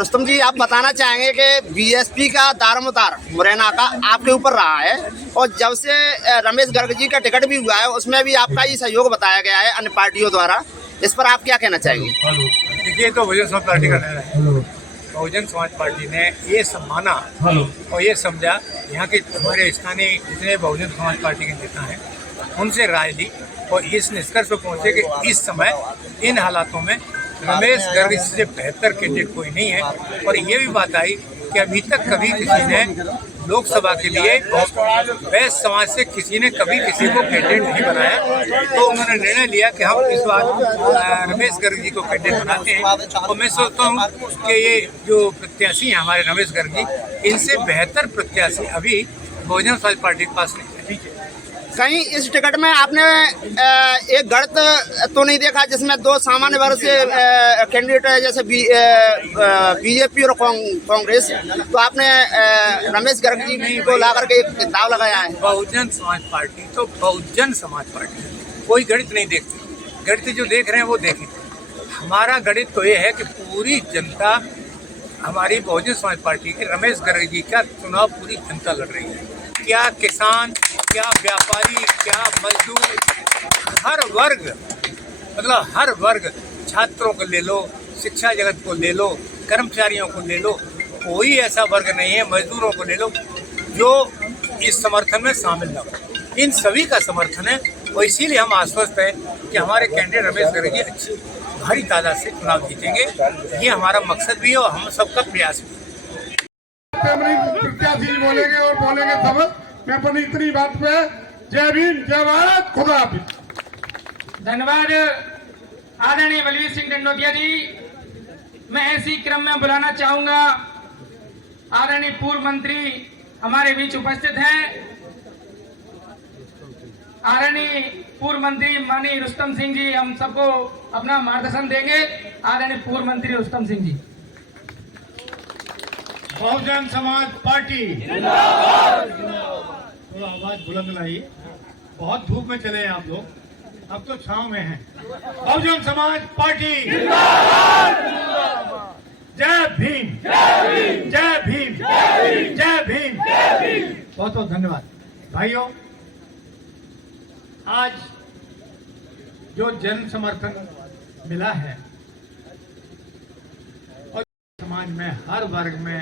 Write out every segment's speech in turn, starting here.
रुस्तम जी, आप बताना चाहेंगे कि बीएसपी का दारोमदार मुरैना का आपके ऊपर रहा है और जब से रमेश गर्ग जी का टिकट भी हुआ है उसमें भी आपका ही सहयोग बताया गया है अन्य पार्टियों द्वारा, इस पर आप क्या कहना चाहेंगे? देखिए, तो बहुजन समाज पार्टी का निर्णय है। बहुजन समाज पार्टी ने ये सब माना और ये समझा, यहाँ के हमारे स्थानीय जितने बहुजन समाज पार्टी के नेता हैं उनसे राय ली और इस निष्कर्ष पर पहुंचे कि इस समय इन हालातों में रमेश गर्ग से बेहतर कैंडिडेट कोई नहीं है। और ये भी बात आई कि अभी तक कभी किसी ने लोकसभा के लिए वैश्य समाज से किसी ने कभी किसी को कैंडिडेट नहीं बनाया, तो उन्होंने निर्णय लिया कि हम इस बार रमेश गर्ग जी को कैंडिडेट बनाते हैं। और मैं सोचता हूँ कि ये जो प्रत्याशी हैं हमारे रमेश गर्ग जी, इनसे बेहतर प्रत्याशी अभी बहुजन समाज पार्टी के पास नहीं है। ठीक है, कहीं इस टिकट में आपने एक गढ़त तो नहीं देखा जिसमें दो सामान्य वर्ग से कैंडिडेट है, जैसे बीजेपी और कांग्रेस, तो आपने रमेश गर्ग जी को ला करके एक दाव लगाया है? बहुजन समाज पार्टी तो बहुजन समाज पार्टी, कोई गणित नहीं देखती। गणित जो देख रहे हैं वो देखें। हमारा गणित तो ये है कि पूरी जनता हमारी बहुजन समाज पार्टी के रमेश गर्ग जी का चुनाव पूरी जनता लड़ रही है। क्या किसान, क्या व्यापारी, क्या मजदूर, हर वर्ग, मतलब हर वर्ग, छात्रों को ले लो, शिक्षा जगत को ले लो, कर्मचारियों को ले लो, कोई ऐसा वर्ग नहीं है, मजदूरों को ले लो, जो इस समर्थन में शामिल न हो। इन सभी का समर्थन है और इसीलिए हम आश्वस्त हैं कि हमारे कैंडिडेट रमेश गर्ग जी अच्छी भारी तादाद से चुनाव जीतेंगे। ये हमारा मकसद भी है और हम सबका प्रयास भी है। प्रत्याशी बोलेंगे और बोलेंगे तब मैं अपनी इतनी बात पे जय भीम, जय भारत, खुदा हाफिज। धन्यवाद आदरणीय बलवीर सिंह डंडोतिया जी। मैं ऐसी क्रम में बुलाना चाहूंगा आदरणीय पूर्व मंत्री हमारे बीच उपस्थित हैं, आदरणीय पूर्व मंत्री माननीय रुस्तम सिंह जी हम सबको अपना मार्गदर्शन देंगे। आदरणीय पूर्व मंत्री रुस्तम सिंह जी। बहुजन समाज पार्टी, थोड़ा आवाज बुलंद लाइए, बहुत धूप में चले हैं आप लोग, अब तो छांव में हैं। बहुजन समाज पार्टी, जय भीम, जय भीम, जय भीम। बहुत बहुत धन्यवाद भाइयों। आज जो जन समर्थन मिला है और समाज में हर वर्ग में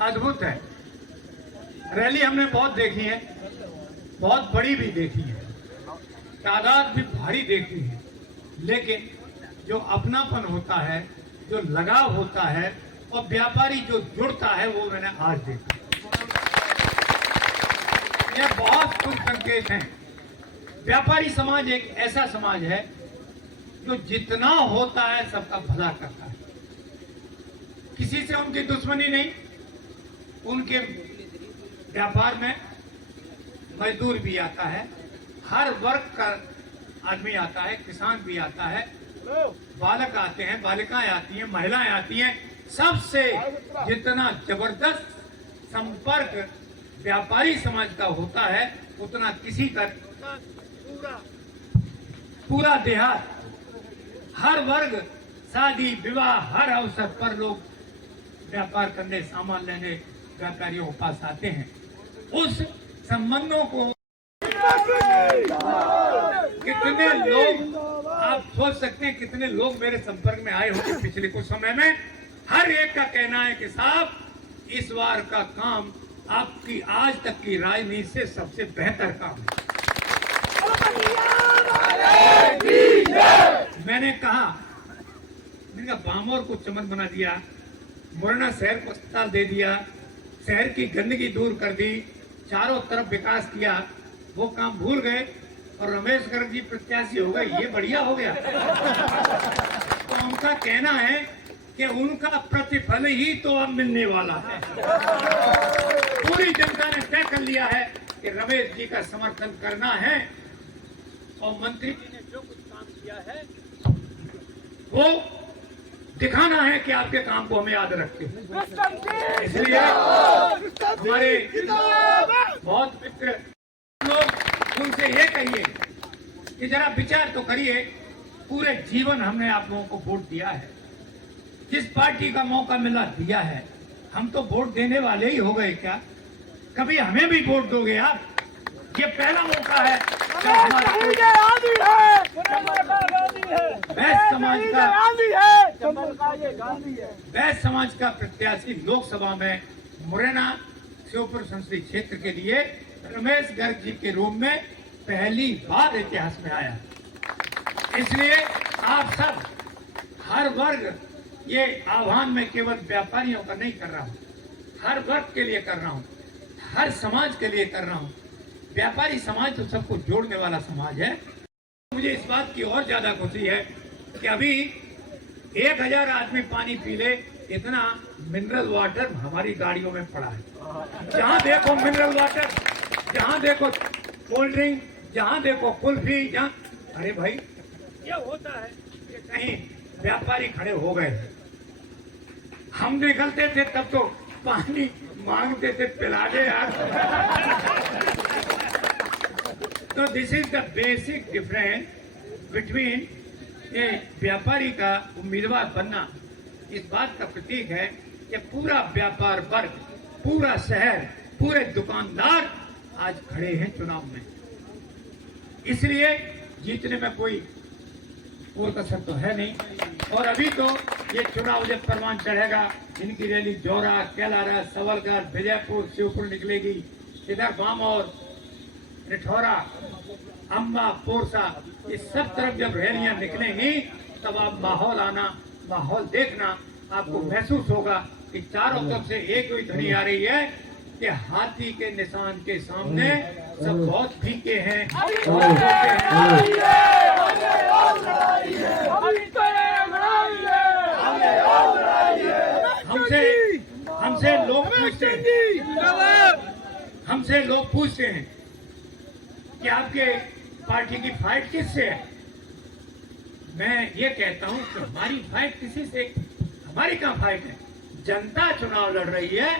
अद्भुत है। रैली हमने बहुत देखी है, बहुत बड़ी भी देखी है, तादाद भी भारी देखी है, लेकिन जो अपनापन होता है, जो लगाव होता है और व्यापारी जो जुड़ता है, वो मैंने आज देखा। ये बहुत शुभ संकेत हैं। व्यापारी समाज एक ऐसा समाज है जो जितना होता है सबका भला करता है, किसी से उनकी दुश्मनी नहीं। उनके व्यापार में मजदूर भी आता है, हर वर्ग का आदमी आता है, किसान भी आता है, बालक आते हैं, बालिकाएं आती हैं, महिलाएं आती हैं। सबसे जितना जबरदस्त संपर्क व्यापारी समाज का होता है उतना किसी का पूरा देहात, हर वर्ग, शादी विवाह, हर अवसर पर लोग व्यापार करने, सामान लेने व्यापारियों के पास आते हैं। उस संबंधों को कितने लोग, आप सोच सकते हैं कितने लोग मेरे संपर्क में आए होंगे पिछले कुछ समय में। हर एक का कहना है कि साहब इस बार का काम आपकी आज तक की राजनीति से सबसे बेहतर काम है। मैंने कहा बामोर को चमन बना दिया, मुरैना शहर को अस्पताल दे दिया, शहर की गंदगी दूर कर दी, चारों तरफ विकास किया, वो काम भूल गए और रमेश गर्ग जी प्रत्याशी हो गए, ये बढ़िया हो गया। तो उनका कहना है कि उनका प्रतिफल ही तो अब मिलने वाला है। पूरी जनता ने तय कर लिया है कि रमेश जी का समर्थन करना है और मंत्री जी ने जो कुछ काम किया है वो दिखाना है कि आपके काम को हमें याद रखते हैं। इसलिए हमारे बहुत मित्र लोग, उनसे ये कहिए कि जरा विचार तो करिए, पूरे जीवन हमने आप लोगों को वोट दिया है, जिस पार्टी का मौका मिला दिया है। हम तो वोट देने वाले ही हो गए क्या? कभी हमें भी वोट दोगे आप? ये पहला मौका है जब हमारा बैस समाज का प्रत्याशी लोकसभा में मुरैना श्योपुर संसदीय क्षेत्र के लिए रमेश गर्ग जी के रूप में पहली बार इतिहास में आया। इसलिए आप सब हर वर्ग, ये आह्वान में केवल व्यापारियों का नहीं कर रहा हूँ, हर वर्ग के लिए कर रहा हूँ, हर समाज के लिए कर रहा हूँ। व्यापारी समाज तो सबको जोड़ने वाला समाज है। मुझे इस बात की और ज्यादा खुशी है कि अभी 1000 आदमी पानी पी ले इतना मिनरल वाटर हमारी गाड़ियों में पड़ा है। जहाँ देखो मिनरल वाटर, जहाँ देखो कोल्ड ड्रिंक, जहाँ देखो कुल्फी, जहाँ, अरे भाई ये होता है कि कहीं व्यापारी खड़े हो गए। हम निकलते थे तब तो पानी मांगते थे, पिला दे यार। तो this is the basic difference between ये व्यापारी का उम्मीदवार बनना। इस बात का प्रतीक है कि पूरा व्यापार वर्ग, पूरा शहर, पूरे दुकानदार आज खड़े हैं चुनाव में। इसलिए जीतने में कोई और कसर तो है नहीं। और अभी तो ये चुनाव जब परवान चढ़ेगा, इनकी रैली जौरा, कैलारा, सवलगढ़, विजयपुर, श्योपुर निकलेगी, इधर बामौर, रिठौरा, अम्बा, पोरसा, इस सब तरफ जब रैलियां निकलेंगी तब आप माहौल देखना, आपको महसूस होगा कि चारों तरफ से एक ही ध्वनि आ रही है कि हाथी के निशान के सामने सब बहुत फीके हैं, हमसे लोग पूछते हैं कि आपके पार्टी की फाइट किससे है? मैं ये कहता हूं कि हमारी फाइट किसी से, हमारी कहाँ फाइट है? जनता चुनाव लड़ रही है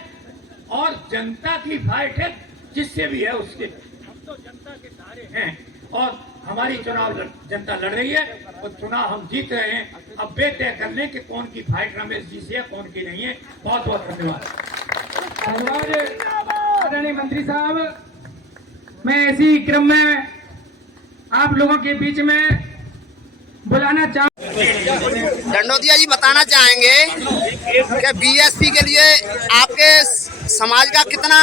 और जनता की फाइट है जिससे भी है उसके। हम तो जनता के सहारे हैं और हमारी चुनाव जनता लड़ रही है और चुनाव हम जीत रहे हैं। अब वे तय कर लें कि कौन की फाइट रमेश जी से है, कौन की नहीं है। बहुत बहुत धन्यवाद। आदरणीय मंत्री साहब, मैं इसी क्रम में आप लोगों के बीच में बुलाना दंडोतिया जी बताना चाहेंगे कि बीएसपी के लिए आपके समाज का कितना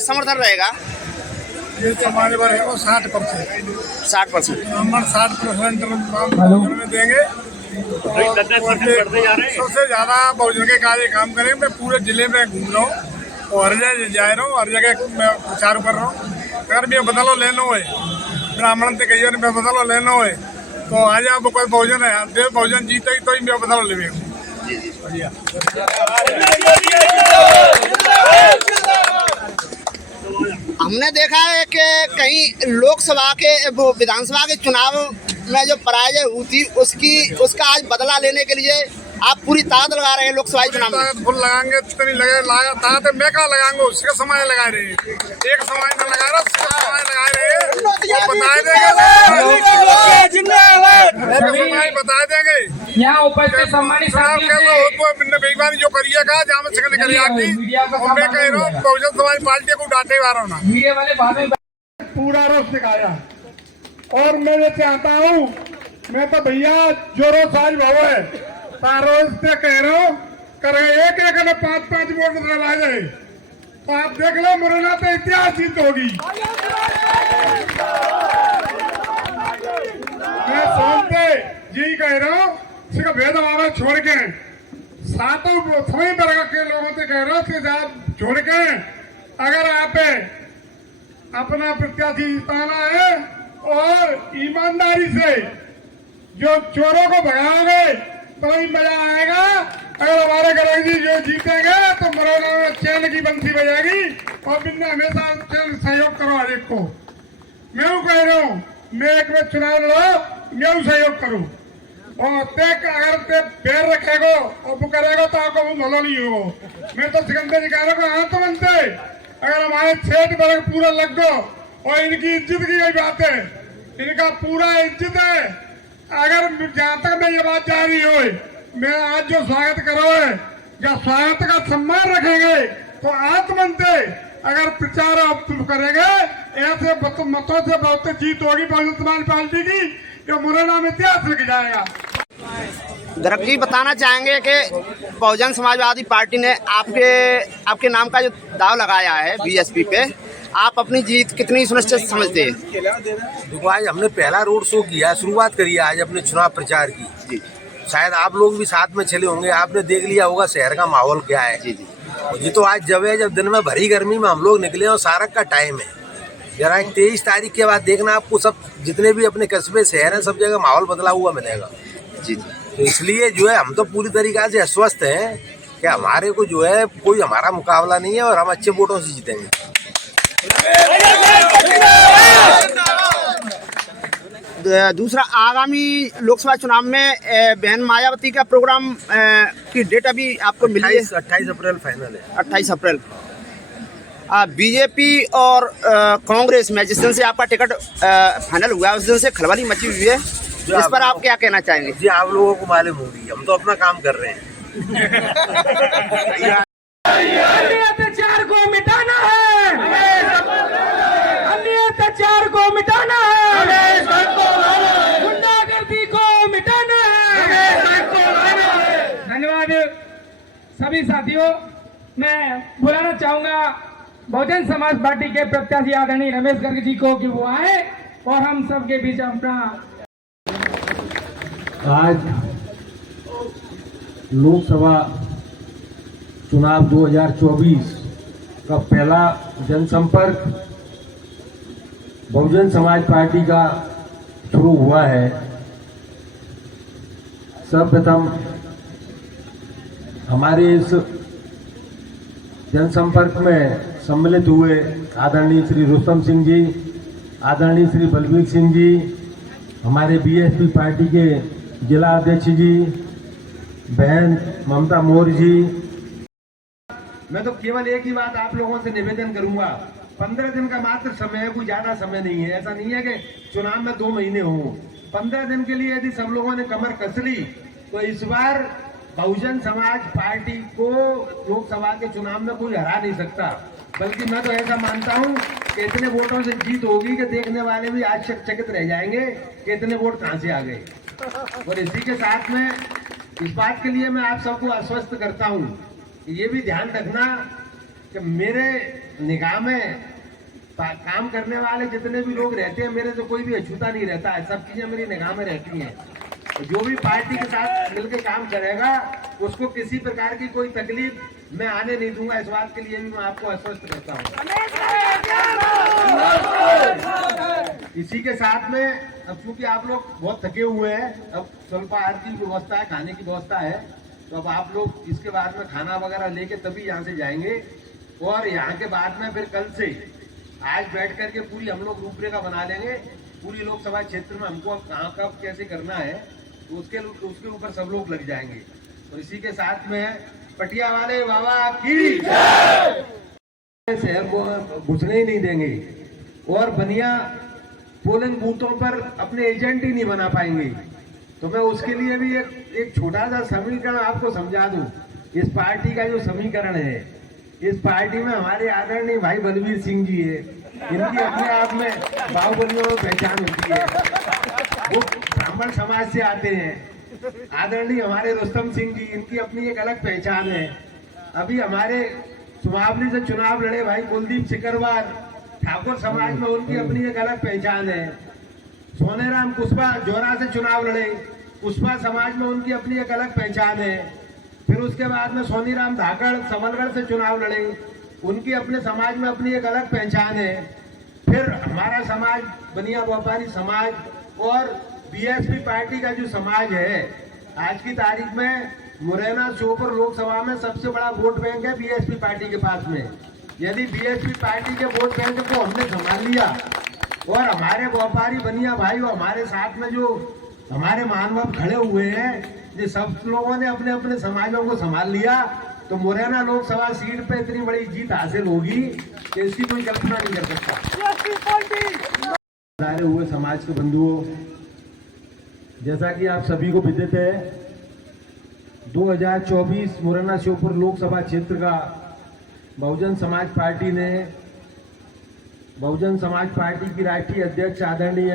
समर्थन रहेगा? ये समाज पर है वो 60%। 60%। हम 60% में देंगे। सबसे ज्यादा बहुजन के कार्य काम करेंगे। मैं पूरे जिले में घूम रहा हूँ और हर जगह जा रहा हूँ, हर जगह मैं प्रचार कर रहा हूँ। अगर भी बदलो लेना हो, ब्राह्मण से कहिए मैं बदलो लेना हो तो आज आप कोई बहुजन है, देव बहुजन जीते ही तो ही मैं बदलो ले। हमने देखा है कि कहीं लोकसभा के वो विधानसभा के चुनाव में जो पराजय हुई थी उसका आज बदला लेने के लिए आप पूरी ताकत लगा रहे हैं लोकसभा चुनाव में। फुल लगाएंगे जितनी ताकत मैं कहाँ लगाऊंगा, उसका समय लगा रहे हैं। एक समय न लगा रहा, उसका समय लगा रहे हैं। बता देंगे यहाँ उपस्थित सम्मानित बेईमानी जो करिएगा जहाँ में सकने करिए आपकी। मैं कह रहा हूँ बहुजन समाज पार्टी को डांटे वाला ना। मीडिया वाले पूरा रोज दिखाया और मैं ये चाहता हूँ, मैं तो भैया जो रोज आज भाव है रोज से कह रहा हूँ कर एक में 5-5 वोट डलवा जाए तो आप देख लो मुरैना तो इतिहास जीत होगी। मैं सोनते जी कह रहा हूँ, इसका भेदभाव छोड़ के सातों सभी वर्ग के लोगों से कह रहा हूँ कि आप छोड़ के अगर आप अपना प्रत्याशी जिताना है और ईमानदारी से जो चोरों को भगाओगे तो ही मजा आएगा। अगर हमारे गरग जी जो जीतेंगे तो मुरैना में चैन की बंसी बजाएगी और बिन्ना हमेशा सहयोग करो हर एक को। मैं कह रहा हूँ, मैं एक बार चुनाव लड़ो, मैं सहयोग करूँ और अगर ते पैर रखेगो और वो करेगा तो आपको वो भलो नहीं होगा। मैं तो सिकंदर जी कह रहा हूँ हाथ बनते अगर हमारे 6 वर्ग पूरा लग गो और इनकी इज्जत की यही बात है, इनका पूरा इज्जत है। अगर जहाँ तक मैं ये बात जा रही हो, मैं आज जो स्वागत करो है या स्वागत का सम्मान रखेंगे तो आत्मन से अगर प्रचार आप करेंगे ऐसे मतों से बहुत जीत होगी बहुजन समाज पार्टी की, जो मुरैना में इतिहास लिख जाएगा। गर्ग जी बताना चाहेंगे कि बहुजन समाजवादी पार्टी ने आपके नाम का जो दाव लगाया है बीएसपी पे, आप अपनी जीत कितनी सुनिश्चित समझते हैं? देखो आज हमने पहला रोड शो किया, शुरुआत करी है आज अपने चुनाव प्रचार की। जी शायद आप लोग भी साथ में चले होंगे, आपने देख लिया होगा शहर का माहौल क्या है। जी जी ये तो आज जब दिन में भरी गर्मी में हम लोग निकले और सारक का टाइम है। जरा 23 तारीख के बाद देखना आपको सब जितने भी अपने कस्बे शहर हैं सब जगह माहौल बदला हुआ मिलेगा। जी तो इसलिए जो है हम तो पूरी तरीके से आश्वस्त हैं कि हमारे को जो है कोई हमारा मुकाबला नहीं है और हम अच्छे वोटों से जीतेंगे। दूसरा, आगामी लोकसभा चुनाव में बहन मायावती का प्रोग्राम की डेट अभी आपको मिली है? 28 अप्रैल फाइनल है। 28 अप्रैल। बीजेपी और कांग्रेस में जिस दिन से आपका टिकट फाइनल हुआ है उस दिन से खलबली मची हुई है, इस पर आप क्या कहना चाहेंगे? जी आप लोगों को मालूम होगी, हम तो अपना काम कर रहे हैं। अत्याचार को मिटाना है, अत्याचार को मिटाना है, गुंडागर्दी को मिटाना है। धन्यवाद सभी साथियों। मैं बुलाना चाहूंगा बहुजन समाज पार्टी के प्रत्याशी आदरणीय रमेश गर्ग जी को कि वो आए और हम सबके बीच अपना आज लोकसभा चुनाव 2024 का पहला जनसंपर्क बहुजन समाज पार्टी का शुरू हुआ है। सर्वप्रथम हमारे इस जनसंपर्क में सम्मिलित हुए आदरणीय श्री रुस्तम सिंह जी, आदरणीय श्री बलबीर सिंह जी, हमारे बीएसपी पार्टी के जिला अध्यक्ष जी, बहन ममता मौर्य जी। मैं तो केवल एक ही बात आप लोगों से निवेदन करूंगा, 15 दिन का मात्र समय है, कोई ज्यादा समय नहीं है। ऐसा नहीं है कि चुनाव में 2 महीने हो। 15 दिन के लिए यदि सब लोगों ने कमर कस ली तो इस बार बहुजन समाज पार्टी को लोकसभा के चुनाव में कोई हरा नहीं सकता। बल्कि मैं तो ऐसा मानता हूं कि इतने वोटों से जीत होगी कि देखने वाले भी आश्चर्यचकित रह जाएंगे कि इतने वोट कहां से आ गए। और इसी के साथ में इस बात के लिए मैं आप सबको आश्वस्त करता हूं, ये भी ध्यान रखना कि मेरे निगाह में काम करने वाले जितने भी लोग रहते हैं, मेरे से कोई भी अछूता नहीं रहता है। सब चीजें मेरी निगाह में रहती हैं। जो भी पार्टी के साथ मिलकर काम करेगा उसको किसी प्रकार की कोई तकलीफ मैं आने नहीं दूंगा। इस बात के लिए भी मैं आपको आश्वस्त करता हूँ। इसी के साथ में अब चूंकि आप लोग बहुत थके हुए हैं, अब स्वल्पाहार की व्यवस्था है, खाने की व्यवस्था है, तो अब आप लोग इसके बाद में खाना वगैरह लेके तभी यहाँ से जाएंगे। और यहाँ के बाद में फिर कल से आज बैठ करके पूरी हम लोग रूपरेखा बना लेंगे। पूरी लोकसभा क्षेत्र में हमको अब कहाँ कब कैसे करना है तो उसके ऊपर सब लोग लग जाएंगे। और इसी के साथ में पटिया वाले बाबा की शहर को घुसने ही नहीं देंगे और बनिया पोलिंग बूथों पर अपने एजेंट ही नहीं बना पाएंगे। तो मैं उसके लिए भी एक छोटा सा समीकरण आपको समझा दूं। इस पार्टी का जो समीकरण है, इस पार्टी में हमारे आदरणीय भाई बलबीर सिंह जी है, इनकी अपने आप में बाहुबलियों में पहचान होती है। वो ब्राह्मण समाज से आते हैं। आदरणीय हमारे रुस्तम सिंह जी, इनकी अपनी एक अलग पहचान है। अभी हमारे सुमावली से चुनाव लड़े भाई कुलदीप सिकरवार, ठाकुर समाज में उनकी अपनी एक अलग पहचान है। सोनेराम कुशवा जोरा से चुनाव लड़े, कुशवा समाज में उनकी अपनी एक अलग पहचान है। फिर उसके बाद में सोनीराम धाकड़ सबलगढ़ से चुनाव लड़े, उनकी अपने समाज में अपनी एक अलग पहचान है। फिर हमारा समाज बनिया व्यापारी समाज और बीएसपी पार्टी का जो समाज है, आज की तारीख में मुरैना श्योपुर लोकसभा में सबसे बड़ा वोट बैंक है बीएसपी पार्टी के पास में। यदि बीएसपी पार्टी के वोट बैंक को हमने संभाल लिया और हमारे व्यापारी बनिया भाई और हमारे साथ में जो हमारे महानुभाव खड़े हुए हैं, ये सब लोगों ने अपने अपने समाजों को संभाल लिया, तो मुरैना लोकसभा सीट पे इतनी बड़ी जीत हासिल होगी कि इसकी कोई कल्पना नहीं कर सकता। सारे हुए समाज के बंधुओं, जैसा कि आप सभी को विदित है 2024 मुरैना श्योपुर लोकसभा क्षेत्र का बहुजन समाज पार्टी की राष्ट्रीय अध्यक्ष आदरणीय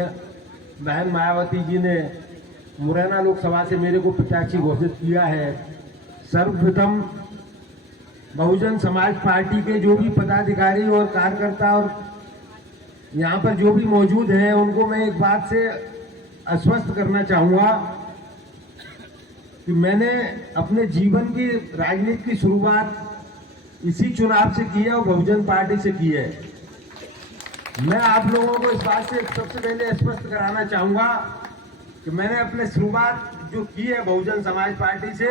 बहन मायावती जी ने मुरैना लोकसभा से मेरे को प्रत्याशी घोषित किया है। सर्वप्रथम बहुजन समाज पार्टी के जो भी पदाधिकारी और कार्यकर्ता और यहाँ पर जो भी मौजूद हैं उनको मैं एक बात से आश्वस्त करना चाहूँगा कि मैंने अपने जीवन की राजनीति की शुरुआत इसी चुनाव से की है और बहुजन पार्टी से की है। मैं आप लोगों को इस बात से सबसे पहले स्पष्ट कराना चाहूँगा कि मैंने अपने शुरुआत जो की है बहुजन समाज पार्टी से,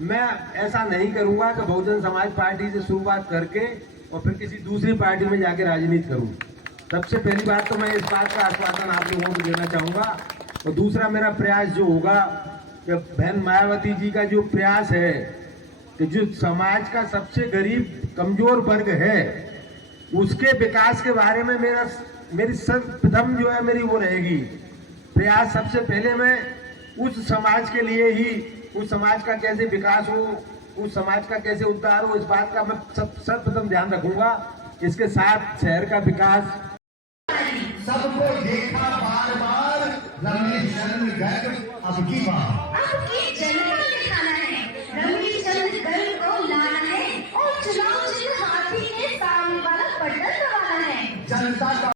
मैं ऐसा नहीं करूँगा कि बहुजन समाज पार्टी से शुरुआत करके और फिर किसी दूसरी पार्टी में जाके राजनीति करूँ। सबसे पहली बात तो मैं इस बात का आश्वासन आप लोगों को देना चाहूँगा। और दूसरा मेरा प्रयास जो होगा कि बहन मायावती जी का जो प्रयास है कि जो समाज का सबसे गरीब कमजोर वर्ग है उसके विकास के बारे में मेरी सर्वप्रथम जो है मेरी वो रहेगी प्रयास। सबसे पहले मैं उस समाज के लिए ही, उस समाज का कैसे विकास हो, उस समाज का कैसे उद्धार हो, इस बात का मैं सर्वप्रथम ध्यान रखूंगा। इसके साथ शहर का विकास। सबको देखा बार बार रमेश चंद्र गर्ग अब की बार जनता ने खाना है, रमेश चंद्र गर्ग को लाना है और चुनाव चिन्ह हाथी के सामने वाला बटन दबाना है। जनता का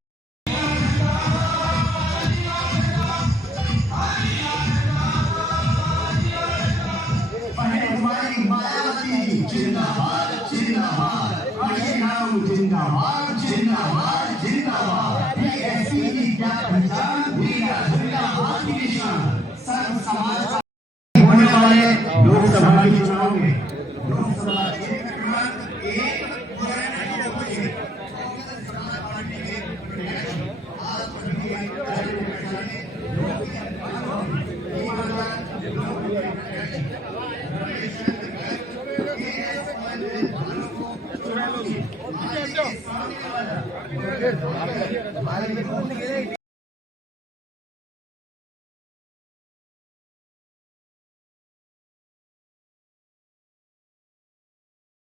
हमारी मायावती जिंदाबाद जिंदाबाद, जिंदाबाद जिंदाबाद जिंदाबाद, ऐसी की क्या पहचान, जिंदाबाद की निशान। सर्व समाज का होने वाले लोकसभा के चुनाव में लोकसभा